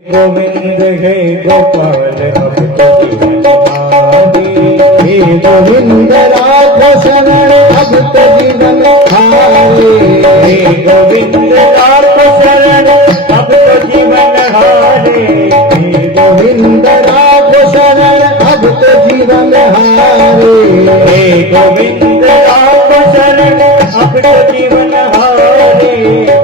गोविंद हे गोपाल अब तो जीवन हारे। हे गोविंद राखो शरण अब तो जीवन हारे। हे गोविंद राखो शरण अब तो जीवन हारे। हे गोविंद राखो शरण अब तो जीवन हारे। हे गोविंद राखो शरण अब तो जीवन हारे।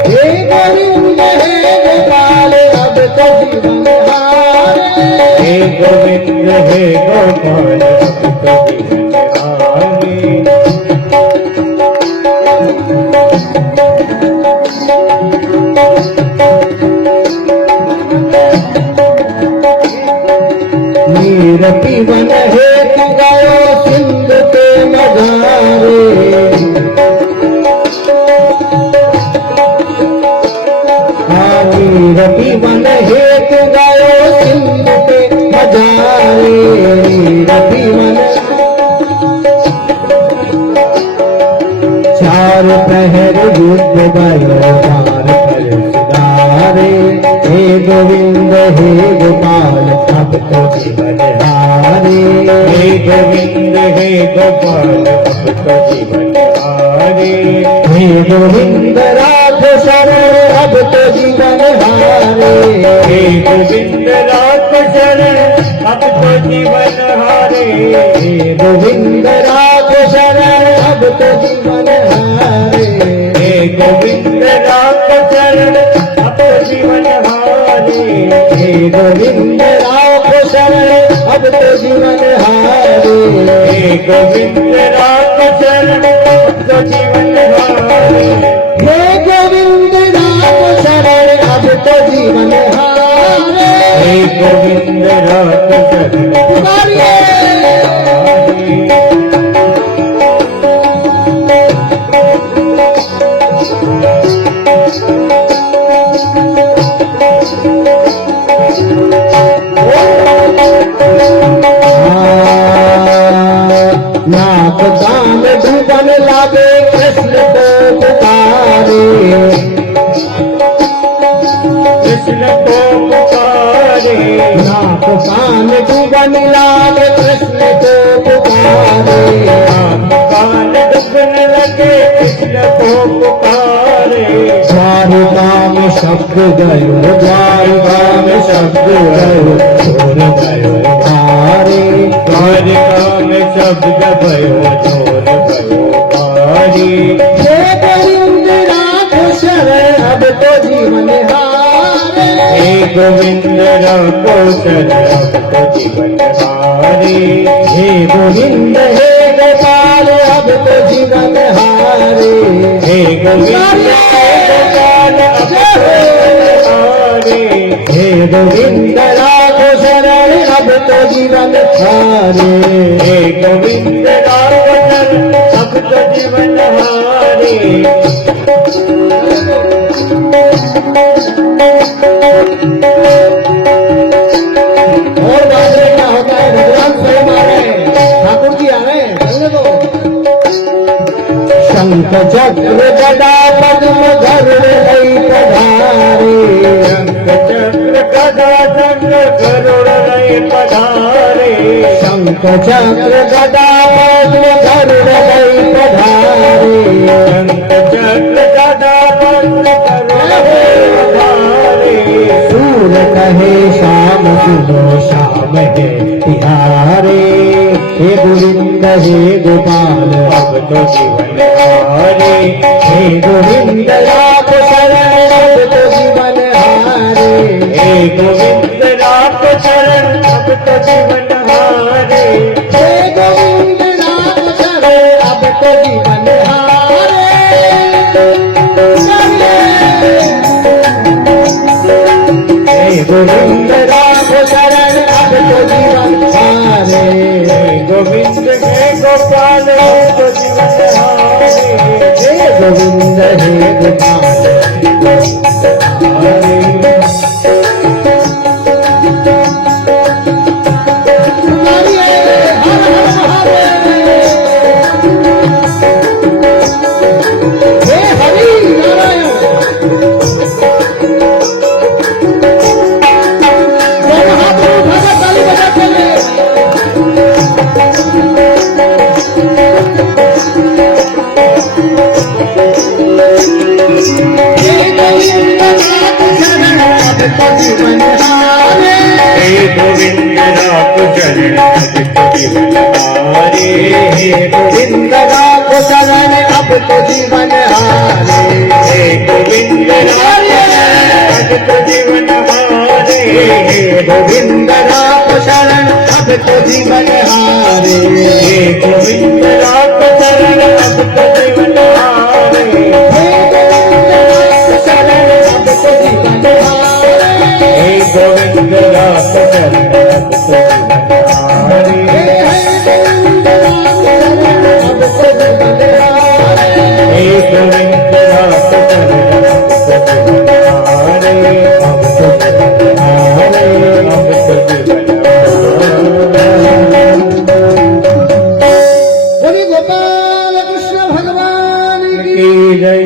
हे गोविंद हे गोपाल अब तो जीवन हारे। हे गोविंद हे गोपाल अब तो जीवन हारे। नीर पीवन हेतु गयो सिंधु के मझारे। नीर पीवन हेतु गयो सिंधु के मझारे। नीर पीवन चार प्रहर युद्ध गयो बार पर सुधारे। हे गोविंद हे गोपाल अब तो जीवन हारे। हे गोविंद हे गोपाल अब तो जीवन हारे। हे गोविंद राखो शरण अब तो जीवन हारे। हे गोविंद राखो शरण अब तो जीवन हारे। हे गोविंद राखो शरण अब तो जीवन हारे। हे गोविंद राखो शरण अब तो जीवन हारे। हे गोविंद राखो शरण अब तो जीवन हारे। हे गोविंद राखो शरण अब तो जीवन हारे। हे गोविंद राखो शरण अब तो जीवन हारे। हे गोविंद राखो शरण हारे। नाथ दान भुवन लागे कृष्ण को पुकारे। कृष्ण को पुकारे। नाथ दान भुवन लागे कृष्ण को पुकारे। नाथ दान भुवन लगे कृष्ण को पुकारे। द्वारिका में शब्द गयो द्वारिका में शब्द गयो छोड़ गयो भारे। द्वारिका में शब्द भयो छोड़ गयो भारी। हे गोविंद राखो शरण अब तो जीवन हारे। हे गोविंद राखो शरण अब तो जीवन हारे। हे गोविंद हे गोपाल अब तो जीवन हारे। हे गोविंद हे गोपाल अब तो जीवन हारे। हे गोविंद राखो शरण अब तो जीवन हारे। हे गोविंद राखो शरण अब तो जीवन हारे। और बाजरे क्या होता है भगवान स्वयं आ रहे हैं, ठाकुर जी आ रहे हैं, चलने दो। शंख चक्र गदा पद्म गरुड़ लई पधारे। शंख चक्र गदा चक्र गरुड़ लई पधारे। शंख चक्र गदा पद्म गरुड़ लई पधारे। शंख चक्र गदा पद्म गरुड़ लई पधारे। सूर कहे श्याम सुनो श्याम है तिहारे। हे गोविंद हे गोपाल अब तो जीवन हारे। हे गोविंद राखो शरण अब तो जीवन हारे। हे गोविंद राखो शरण अब तो जीवन हारे। हे गोविंद राखो शरण अब तो जीवन हारे। हे गोविंद राखो शरण अब तो जीवन हारे। हे गोविंद हे गोपाल अब तो जीवन हारे। हे गोविंद हे गोपाल हारे। हे हरि नारायण। जीवन हारे हे गोविंद राख शरण अब तो जीवन हारे हे गोविंद राख शरण अब तो जीवन हारे हे गोविंद राख अब तो जीवन हारे हे गोविंद राख शरण अब तो जीवन हारे हे गोविंद राख शरण अब तो जीवन हारे हे गोविंद राख शरण अब तो जीवन हारे अब तो जीवन हारे हे गोविंद राख शरण अब तो जीवन हारे अब तो जीवन हारे अब तो जीवन हरि गोपाल कृष्ण भगवान की की जय।